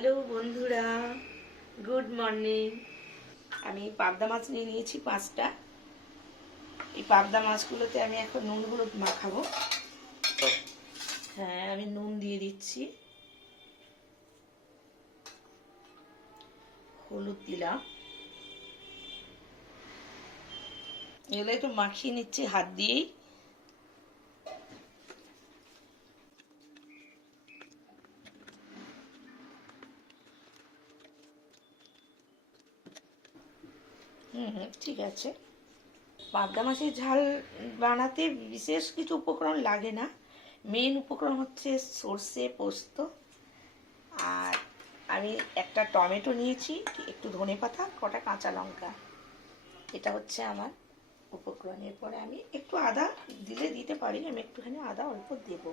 Hello বন্ধুরা, good morning. আমি পাবদা মাছ নিয়ে নিয়েছি 5টা। এই পাবদা মাছগুলোতে আমি এখন নুন হলুদ মাখাবো। হ্যাঁ, আমি নুন দিয়ে দিচ্ছি, হলুদ দিলাম। এগুলো একটু মাখিয়ে নিচ্ছি হাত দিয়েই। ঠিক আছে। পাবদা মাছের ঝাল বানাতে বিশেষ কিছু উপকরণ লাগে না। মেন উপকরণ হচ্ছে সর্ষে, পোস্ত, আর আমি একটা টমেটো নিয়েছি, একটু ধনেপাতা, কটা কাঁচা লঙ্কা। এটা হচ্ছে আমার উপকরণ। এরপরে আমি একটু আদা দিতে পারি, আমি একটুখানি আদা অল্প দেব।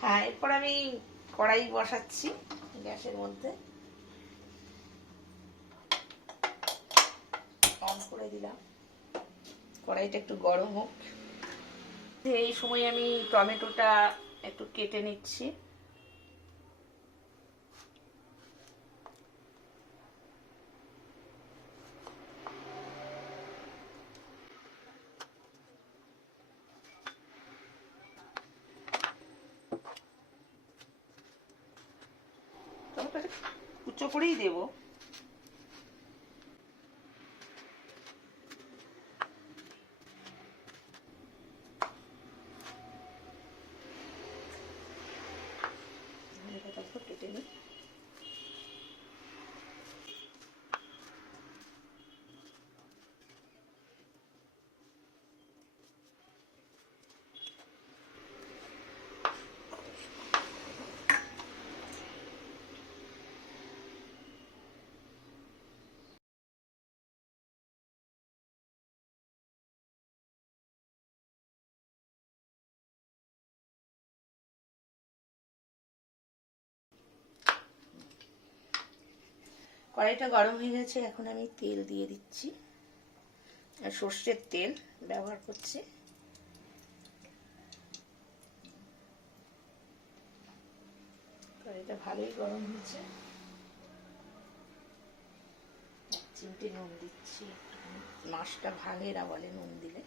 হ্যাঁ, এরপর আমি কড়াই বসাচ্ছি গ্যাসের মধ্যে, অন করে দিলাম। কড়াইটা একটু গরম হোক। এই সময় আমি টমেটোটা একটু কেটে নিচ্ছি। টমেটোটা কুচো করেই দেবো। কেটে নিই। কড়াইটা গরম হয়ে গেছে, এখন আমি তেল দিয়ে দিচ্ছি। সর্ষের তেল ব্যবহার করছি। কড়াইটা ভালোই গরম হয়েছে। এক চিমটে নুন দিচ্ছি। মাছটা ভাঙে না বলে নুন দিলে।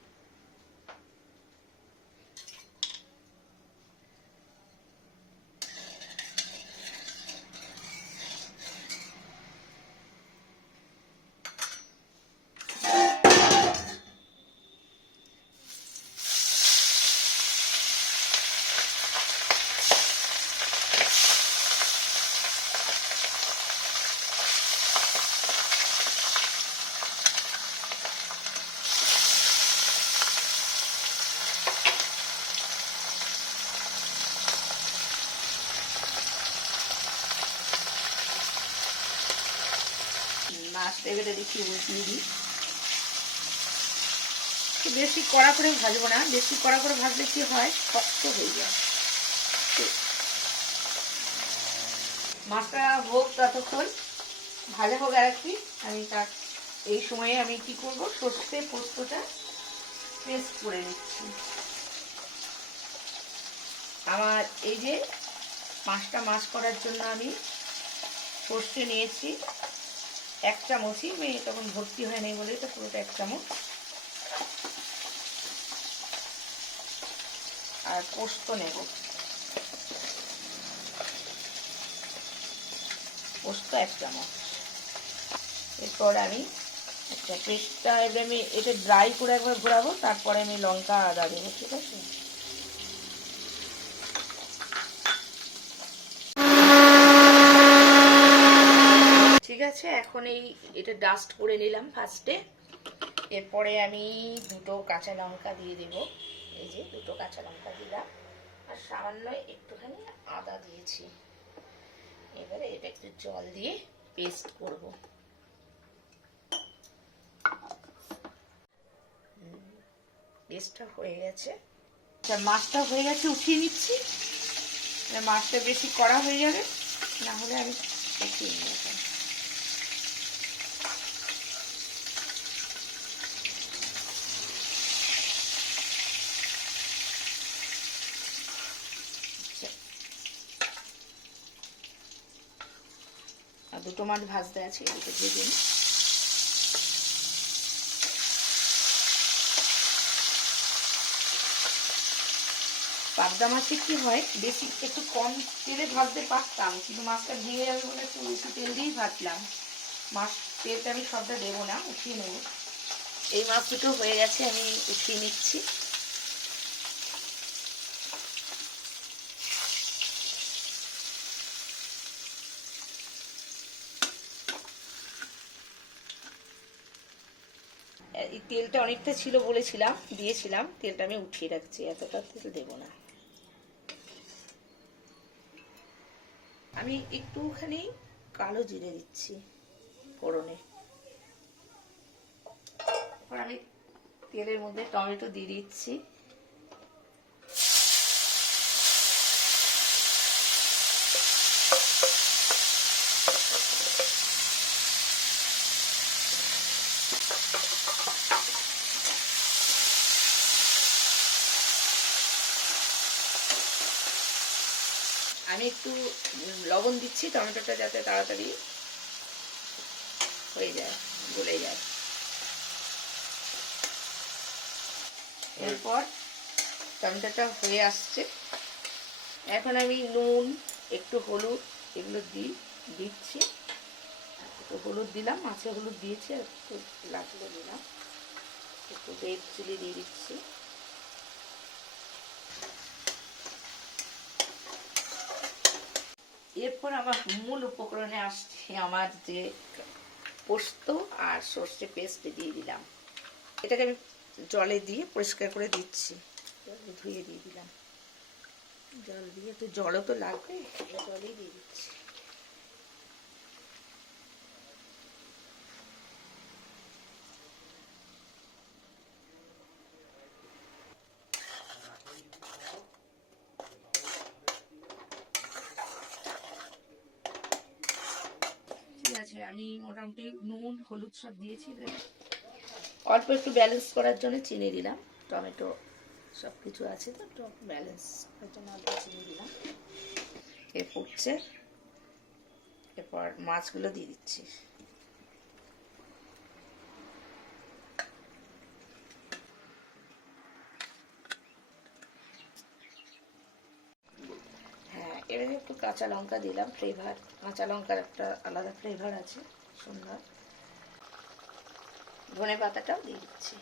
মাছটা এবারে দেখি উল্টিয়ে দিই। বেশি কড়া করে ভাজবো না, বেশি কড়া করে ভাজলে কি হয়, শক্ত হয়ে যায়। মাছটা হোক ততক্ষণ, ভাজা হোক আর কি। আমি তার এই সময়ে আমি কি করব, সর্ষে পোস্তটা পেস্ট করে নিচ্ছি। আমার এই যে 5টা মাছ করার জন্য আমি সর্ষে নিয়েছি 1 চামচই, মেয়ে তখন ভর্তি হয় নাই বলে এটা পুরোটা 1 চামচ। আর পোস্ত নেব, পোস্ত 1 চামচ। এরপর আমি আচ্ছা পেস্টটা এবার আমি এটা ড্রাই করে একবার ঘোরাবো, তারপরে আমি লঙ্কা আদা দেবো। ঠিক আছে, ঠিক আছে। এখন এটা ডাস্ট করে নিলাম ফার্স্টে। এরপরে আমি 2টো কাঁচা লঙ্কা দিয়ে দেব। এই যে 2টো কাঁচা লঙ্কা দিলাম, আর সামান্য একটুখানি আদা দিয়েছি। এবারে এটা একটু জল দিয়ে পেস্ট করব। পেস্টটা হয়ে গেছে। মাছটা হয়ে গেছে, উঠিয়ে নিচ্ছি। মাছটা বেশি কড়া হয়ে যাবে, না হলে আমি উঠিয়ে নিয়ে যাব। আর দুটো মাছ ভাজতে আছে, এদিকে দিয়ে দিন। পাবদা মাছে কি হয়, বেশি একটু কম তেলে ভাজতে পারতাম, কিন্তু মাছটা ভেঙে যাবে বলে একটু বেশি তেল দিয়েই ভাজলাম। মাছ তেলটা আমি সবটা দেবো না, উঠিয়ে নেব। এই মাছ দুটো হয়ে গেছে, আমি উঠিয়ে নিচ্ছি। এই তেলটা অনেকটা ছিল বলেছিলাম, দিয়েছিলাম, তেলটা আমি উঠিয়ে রাখছি, এতটা তেল দেবো না। আমি একটুখানি কালো জিরে দিচ্ছি ফোড়নে। এবার আমি তেলের মধ্যে টমেটো দিয়ে দিচ্ছি। আমি একটু লবণ দিচ্ছি টমেটোটা যাতে তাড়াতাড়ি হয়ে যায়, গলে যায়। এরপর টমেটোটা হয়ে আসছে, এখন আমি নুন, একটু হলুদ এগুলো দিচ্ছি। একটু হলুদ দিলাম, মাছে হলুদ দিয়েছি, আর একটু লাগলো দিলাম, একটু রেড চিলি দিয়ে দিচ্ছি। এরপর আমার মূল উপকরণে আসছে আমার যে পোস্ত আর সর্ষে পেস্ট দিয়ে দিলাম। এটাকে আমি জলে দিয়ে পরিষ্কার করে দিচ্ছি, ধুয়ে দিয়ে দিলাম। জল দিয়ে, তো জলও তো লাগবে, জলেই দিয়ে দিচ্ছি। ঠিক আছে, আমি মোটামুটি নুন হলুদ সব দিয়েছি। অল্প একটু ব্যালেন্স করার জন্য চিনি দিলাম, টমেটো সব কিছু আছে তো, একটু ব্যালেন্স করার জন্য অল্প চিনি দিলাম। এ ফুটছে, এরপর মাছগুলো দিয়ে দিচ্ছি। হ্যাঁ, এর একটু কাঁচা লঙ্কা দিলাম, ফ্লেভার, কাঁচা লঙ্কার একটা আলাদা ফ্লেভার আছে সুন্দর। ধনে পাতাটাও দিয়ে দিচ্ছি।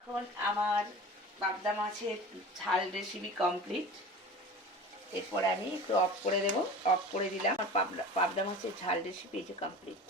এখন আমার পাবদা মাছের ঝাল রেসিপি কমপ্লিট। এরপর আমি একটু অফ করে দেবো, অফ করে দিলাম। পাবদা মাছের ঝাল রেসিপি এই যে কমপ্লিট।